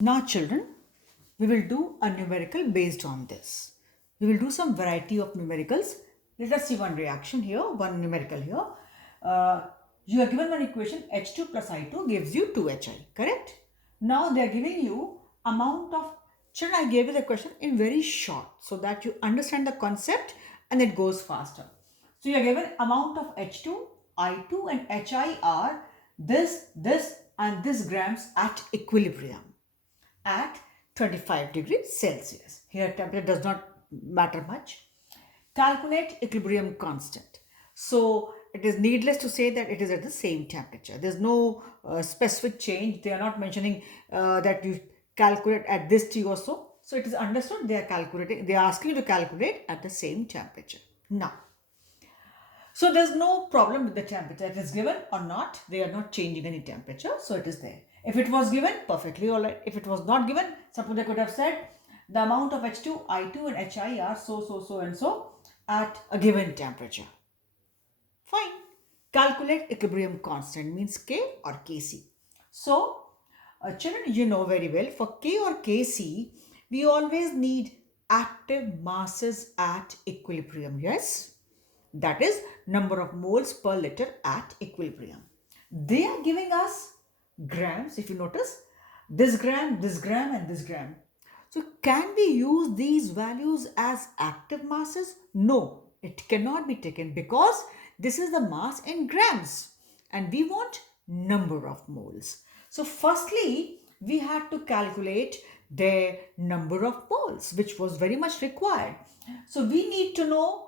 Now, children, we will do a numerical based on this. We will do some variety of numericals. Let us see one reaction here, one numerical here. You are given one equation H2 plus I2 gives you 2HI, correct? Now they are giving you amount of, children, I gave you the question in very short so that you understand the concept and it goes faster. So you are given amount of H2, I2 and HI are this and this grams at equilibrium at 25 degrees Celsius. Here temperature does not matter much. Calculate equilibrium constant. So it is needless to say that it is at the same temperature. There's no specific change. They are not mentioning that you calculate at this T or so. So it is understood they are calculating, they are asking you to calculate at the same temperature. Now, so there's no problem with the temperature. It is given or not. They are not changing any temperature. So it is there. If it was given, perfectly all right. If it was not given, suppose I could have said the amount of H2, I2 and HI are so and so at a given temperature. Fine. Calculate equilibrium constant means K or Kc. So, children, you know very well for K or Kc, we always need active masses at equilibrium. Yes? That is number of moles per liter at equilibrium. They are giving us grams, if you notice, this gram and this gram. So can we use these values as active masses? No, it cannot be taken because this is the mass in grams and we want number of moles. So firstly, we had to calculate their number of moles, which was very much required. So we need to know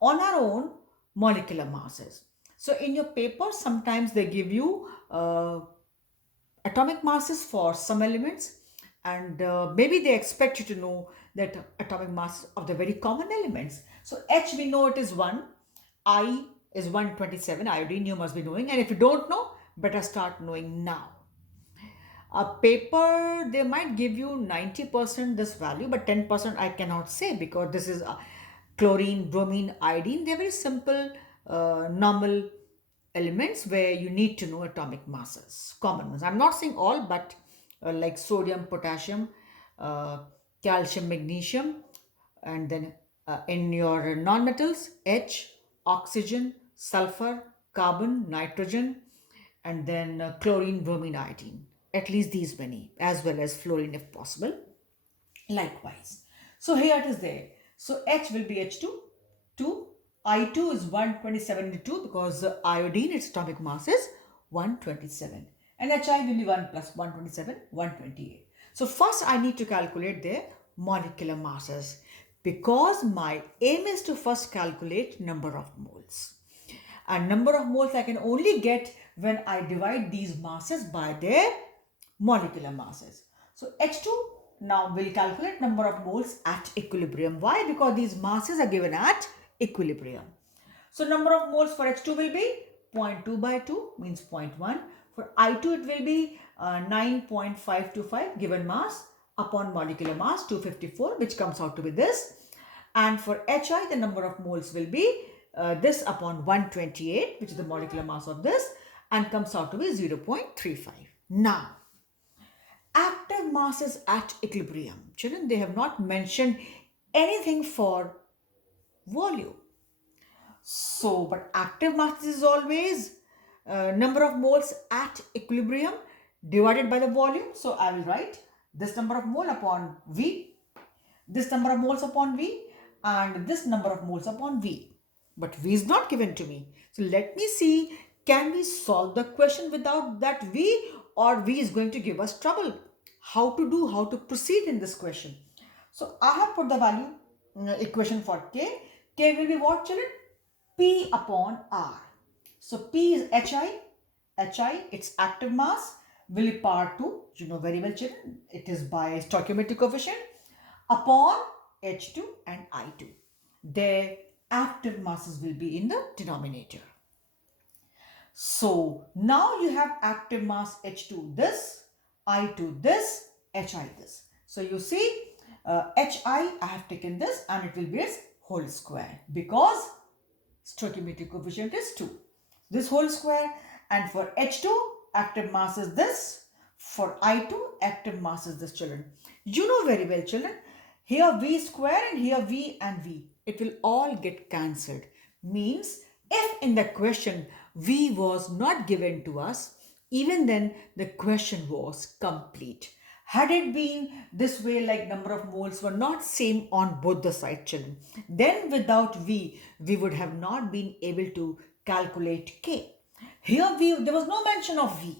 on our own molecular masses. So in your paper, sometimes they give you atomic masses for some elements, and maybe they expect you to know that atomic mass of the very common elements. So H, we know it is 1, I is 127, iodine you must be knowing, and if you don't know, better start knowing now. A paper, they might give you 90% this value, but 10% I cannot say because this is chlorine, bromine, iodine. They're very simple, normal elements where you need to know atomic masses, common ones. I'm not saying all, but like sodium, potassium, uh, calcium, magnesium, and then in your non-metals, H, oxygen, sulfur, carbon, nitrogen, and then chlorine, bromine, iodine. At least these many, as well as fluorine if possible. Likewise. So here it is there. So H will be H2, 2. I2 is 127 into 2 because iodine, its atomic mass is 127. And HI will be 1 plus 127, 128. So first I need to calculate their molecular masses because my aim is to first calculate number of moles. And number of moles I can only get when I divide these masses by their molecular masses. So H2, now we'll calculate number of moles at equilibrium. Why? Because these masses are given at equilibrium. So number of moles for H2 will be 0.2 by 2 means 0.1. For I2 it will be 9.525 given mass upon molecular mass 254, which comes out to be this. And for HI the number of moles will be this upon 128, which is the molecular mass of this, and comes out to be 0.35. Now, active masses at equilibrium. Children, they have not mentioned anything for volume. So, but active mass is always number of moles at equilibrium divided by the volume. So, I will write this number of mole upon V, this number of moles upon V, and this number of moles upon V. But V is not given to me. So, let me see, can we solve the question without that V, or V is going to give us trouble? How to proceed in this question? So, I have put the value equation for K. K will be what, children? P upon R. So P is HI. HI, its active mass, will be power 2. You know very well, children. It is by stoichiometric coefficient upon H2 and I2. Their active masses will be in the denominator. So now you have active mass H2 this, I2 this, HI this. So you see HI, I have taken this and it will be its whole square because stoichiometric coefficient is 2. This whole square, and for H2 active mass is this. For I2, active mass is this, children. You know very well, children. Here V square and here V and V. It will all get cancelled. Means if in the question V was not given to us, even then the question was complete. Had it been this way, like number of moles were not same on both the sides, children, then without V, we would have not been able to calculate K. Here there was no mention of V.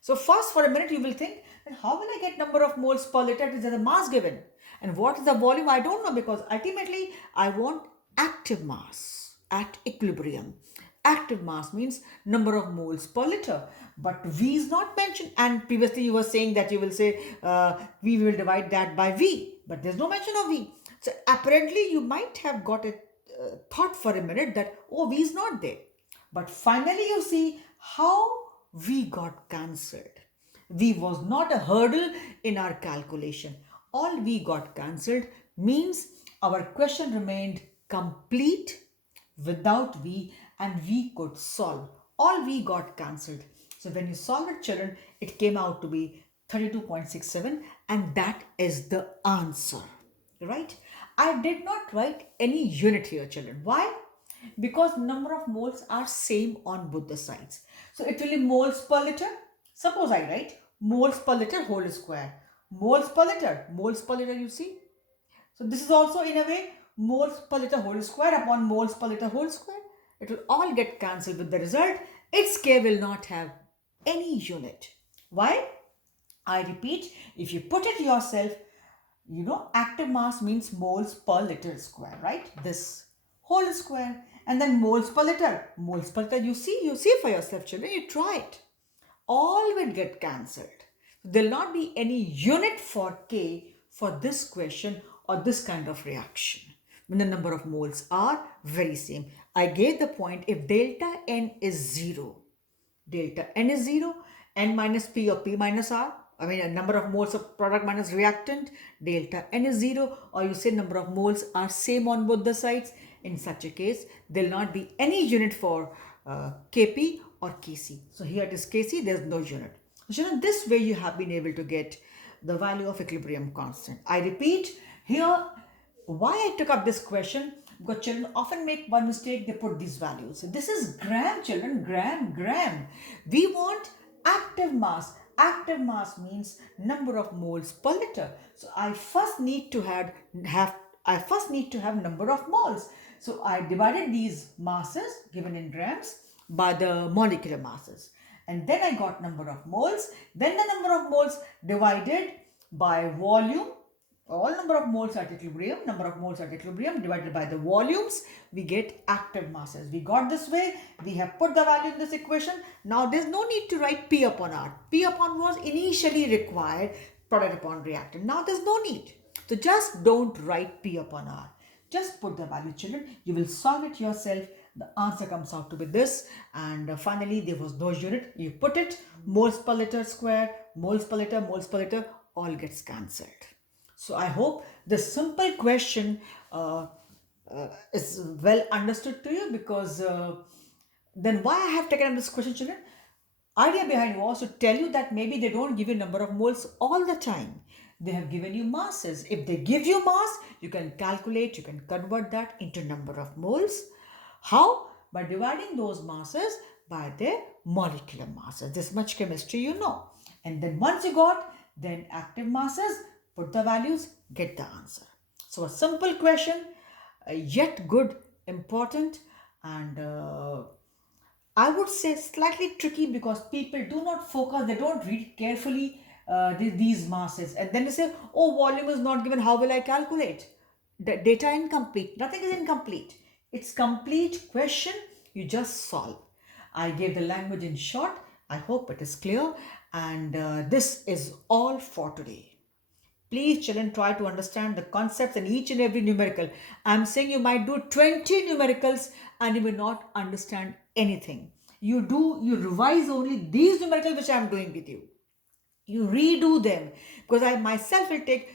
So first for a minute you will think that how will I get number of moles per liter? Is there a mass given? And what is the volume? I don't know, because ultimately I want active mass at equilibrium. Active mass means number of moles per liter, but V is not mentioned. And previously you were saying that you will say we will divide that by V, but there's no mention of V. So apparently you might have got a thought for a minute that, oh, V is not there. But finally you see how V got cancelled. V was not a hurdle in our calculation. All V got cancelled means our question remained complete without V, and we could solve. All V got cancelled. So when you solve it, children, it came out to be 32.67, and that is the answer. Right? I did not write any unit here, children. Why? Because number of moles are same on both the sides. So it will be moles per liter. Suppose I write moles per liter whole square. Moles per liter, you see. So this is also in a way moles per liter whole square upon moles per liter whole square. It will all get cancelled with the result. Its K will not have any unit. Why? I repeat, if you put it yourself, you know, active mass means moles per liter square, right? This whole square. And then moles per liter. Moles per liter, you see for yourself, children, you try it. All will get cancelled. There will not be any unit for K for this question or this kind of reaction when the number of moles are very same. I gave the point if delta N is 0. Delta N is 0, N minus P or P minus R. I mean, a number of moles of product minus reactant, delta N is 0, or you say number of moles are same on both the sides. In such a case, there will not be any unit for Kp or Kc. So here it is Kc, there is no unit. So this way you have been able to get the value of equilibrium constant. I repeat, here why I took up this question, because children often make one mistake, they put these values. This is gram, children, gram. We want active mass. Active mass means number of moles per liter. So I first need to have number of moles. So I divided these masses given in grams by the molecular masses. And then I got number of moles. Then the number of moles divided by volume. All number of moles at equilibrium, divided by the volumes, we get active masses. We got this way, we have put the value in this equation. Now there's no need to write P upon R. P upon was initially required, product upon reactant. Now there's no need. So just don't write P upon R. Just put the value, children. You will solve it yourself. The answer comes out to be this. And finally, there was no unit. You put it, moles per liter square, moles per liter, all gets cancelled. So I hope this simple question is well understood to you, because then why I have taken up this question, children? Idea behind was to tell you that maybe they don't give you number of moles all the time. They have given you masses. If they give you mass, you can calculate, you can convert that into number of moles. How? By dividing those masses by their molecular masses. This much chemistry you know. And then once you got, then active masses, put the values, get the answer. So a simple question, yet good, important, and I would say slightly tricky, because people do not focus, they don't read carefully these masses. And then they say, oh, volume is not given, how will I calculate? The data incomplete. Nothing is incomplete. It's complete question, you just solve. I gave the language in short. I hope it is clear. And this is all for today. Please, children, try to understand the concepts in each and every numerical. I'm saying you might do 20 numericals and you will not understand anything. You revise only these numericals which I'm doing with you. You redo them, because I myself will take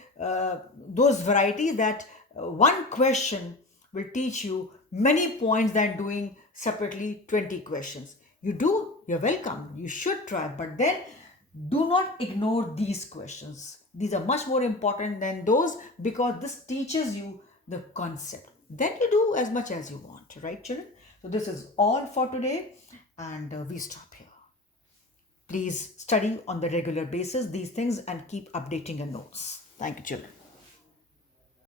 those varieties that one question will teach you many points than doing separately 20 questions. You do, you're welcome. You should try, but then Do not ignore these questions. These are much more important than those because this teaches you the concept. Then you do as much as you want, right, children? So, this is all for today, and we stop here. Please study on the regular basis these things and keep updating your notes. Thank you, children.